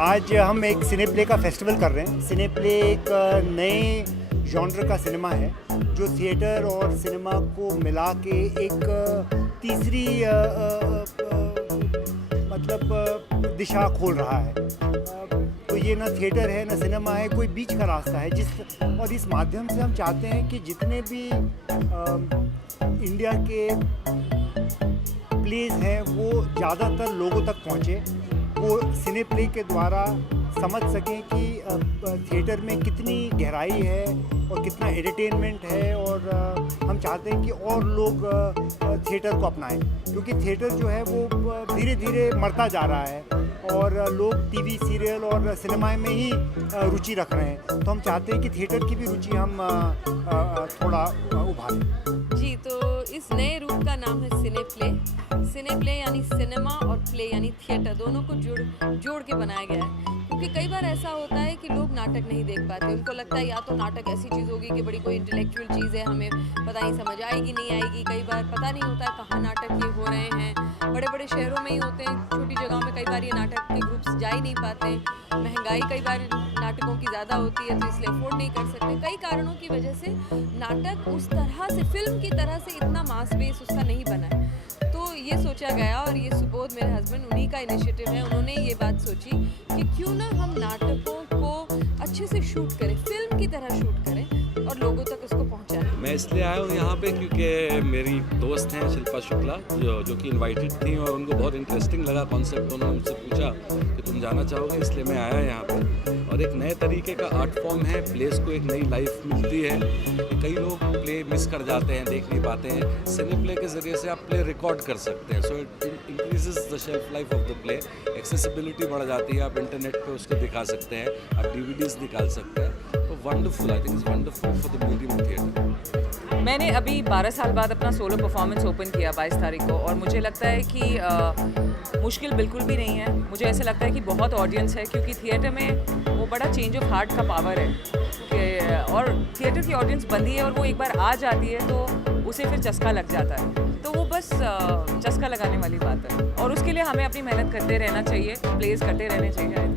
आज हम एक सिने प्ले का फेस्टिवल कर रहे हैं। सिने प्ले एक नए जॉनर का सिनेमा है जो थिएटर और सिनेमा को मिला के एक तीसरी मतलब दिशा खोल रहा है। तो ये ना थिएटर है ना सिनेमा है, कोई बीच का रास्ता है और इस माध्यम से हम चाहते हैं कि जितने भी इंडिया के प्लेज हैं वो ज़्यादातर लोगों तक पहुँचे, वो सिने प्ले के द्वारा समझ सकें कि थिएटर में कितनी गहराई है और कितना एंटरटेनमेंट है। और हम चाहते हैं कि और लोग थिएटर को अपनाएं, क्योंकि थिएटर जो है वो धीरे धीरे मरता जा रहा है और लोग टीवी सीरियल और सिनेमा में ही रुचि रख रहे हैं। तो हम चाहते हैं कि थिएटर की भी रुचि हम थोड़ा उभारें। जी, तो इस नए रूप का नाम है सिने प्ले। सिने प्ले यानी सिनेमा और प्ले यानी थिएटर, दोनों को जोड़ के बनाया गया है। क्योंकि कई बार ऐसा होता है कि लोग नाटक नहीं देख पाते, उनको लगता है या तो नाटक ऐसी चीज़ होगी कि बड़ी कोई इंटेलेक्चुअल चीज़ है, हमें पता नहीं समझ आएगी नहीं आएगी। कई बार पता नहीं होता है कहाँ नाटक ये हो रहे हैं। बड़े बड़े शहरों में ही होते हैं, छोटी जगहों में कई बार ये नाटक के ग्रुप्स जा ही नहीं पाते। महंगाई कई बार नाटकों की ज़्यादा होती है तो इसलिए अफोर्ड नहीं कर सकते। कई कारणों की वजह से नाटक उस तरह से फिल्म की तरह से इतना मास बेस उसका नहीं बना है। तो ये सोचा गया और ये सुबोध मेरे हस्बैंड, उन्हीं का इनिशिएटिव है। उन्होंने ये बात सोची कि क्यों ना हम नाटकों को अच्छे से शूट करें, फिल्म की तरह शूट करें और लोगों तक उसको पहुंचाएं। मैं इसलिए आया हूँ यहाँ पे क्योंकि मेरी दोस्त हैं शिल्पा शुक्ला जो कि इनवाइटेड थी और उनको बहुत इंटरेस्टिंग लगा कॉन्सेप्ट। उन्होंने मुझसे पूछा कि तुम जाना चाहोगे, इसलिए मैं आया यहाँ पे। और एक नए तरीके का आर्ट फॉर्म है, प्लेस को एक नई लाइफ मिलती है। कई लोग प्ले मिस कर जाते हैं, देख नहीं पाते हैं। सिने प्ले के ज़रिए से आप प्ले रिकॉर्ड कर सकते हैं, so it increases the shelf life of the play. Accessibility बढ़ जाती है, आप इंटरनेट पे उसको दिखा सकते हैं, आप DVDs निकाल सकते हैं। तो wonderful, I think it's wonderful for the medium theatre. मैंने अभी 12 साल बाद अपना सोलो परफॉर्मेंस ओपन किया 22 तारीख को, और मुझे लगता है कि मुश्किल बिल्कुल भी नहीं है। मुझे ऐसा लगता है कि बहुत ऑडियंस है, क्योंकि थिएटर में वो बड़ा चेंज ऑफ हार्ट का पावर है और थिएटर की ऑडियंस बंदी है और वो एक बार आ जाती है तो उसे फिर चस्का लग जाता है। तो वो बस चस्का लगाने वाली बात है और उसके लिए हमें अपनी मेहनत करते रहना चाहिए, प्लेस करते रहने चाहिए।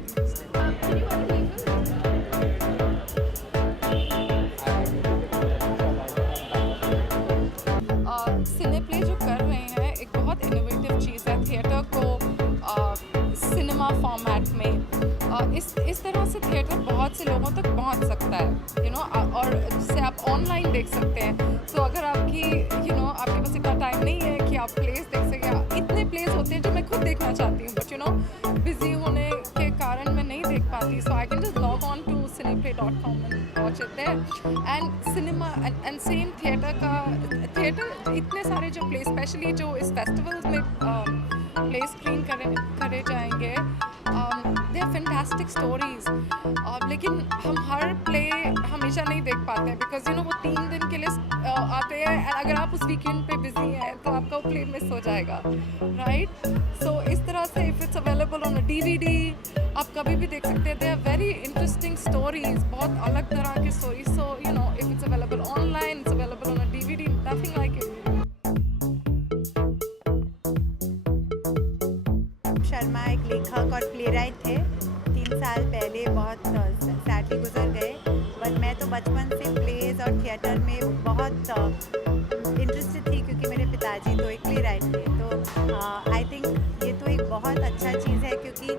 सिने प्ले जो कर रहे हैं एक बहुत इनोवेटिव चीज़ है, थिएटर को सिनेमा फॉर्मेट में इस तरह से थिएटर बहुत से लोगों तक पहुंच सकता है, और जिससे आप ऑनलाइन देख सकते हैं। सो अगर आपकी आपके पास इतना टाइम नहीं है कि आप प्लेस देख सकें, इतने प्लेस होते हैं जो मैं खुद देखना चाहती हूँ, बट बिजी होने के कारण मैं नहीं देख पाती। So I can just log on to cineplay.com and watch it there. And cinema and same theatre इतने सारे जो प्ले, स्पेशली जो इस फेस्टिवल्स में प्ले स्क्रीन करे जाएंगे, दे आर फैंटास्टिक स्टोरीज। लेकिन हम हर प्ले हमेशा नहीं देख पाते हैं, बिकॉज वो 3 दिन के लिए आते हैं। अगर आप उस वीकेंड पे बिजी हैं तो आपका वो प्ले मिस हो जाएगा, राइट? सो इस तरह से if it's available on a DVD आप कभी भी देख सकते हैं। They are very interesting stories, बहुत अलग तरह की stories. So if it's available online, it's available on a DVD, nothing like it. Sharma एक लेखक और प्लेराइट थे। 3 साल पहले बहुत सैडली गुजर गए, बट मैं तो बचपन से प्लेज और थिएटर में बहुत इंटरेस्टेड थी, क्योंकि मेरे पिताजी तो एक प्लेराइट थे। तो आई थिंक ये तो एक बहुत अच्छा चीज़ है, क्योंकि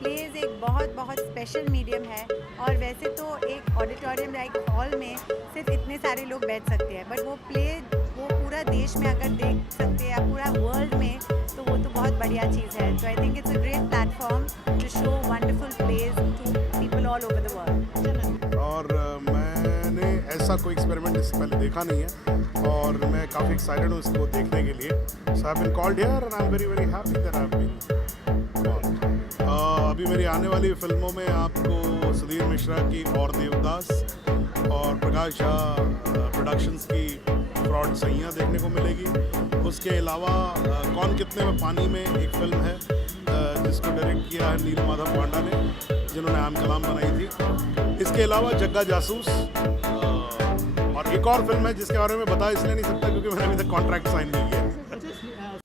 प्लेज एक बहुत स्पेशल मीडियम है। और वैसे तो एक ऑडिटोरियम लाइक हॉल में सिर्फ इतने सारे लोग बैठ सकते हैं, बट वो प्ले वो पूरा देश में अगर देख सकते हैं, पूरा वर्ल्ड में, तो वो तो बहुत बढ़िया चीज़ है। तो I think it's a great platform to show wonderful plays to people all over the world. और मैंने ऐसा कोई एक्सपेरिमेंट इससे पहले देखा नहीं है और मैं काफ़ी एक्साइटेड हूँ इसको देखने के लिए। So I have been called here and I am very happy that I have been called. अभी मेरी आने वाली फिल्मों में आपको सुधीर मिश्रा की और देवदास और प्रकाश झा प्रोडक्शंस की फ्रॉड सैयां देखने को मिलेगी। उसके अलावा कौन कितने में पानी में एक फिल्म है जिसको डायरेक्ट किया है नील माधव पांडा ने, जिन्होंने आम कलाम बनाई थी। इसके अलावा जग्गा जासूस और एक और फिल्म है जिसके बारे में बता इसलिए नहीं सकता क्योंकि मैंने अभी तक कॉन्ट्रैक्ट साइन नहीं किया।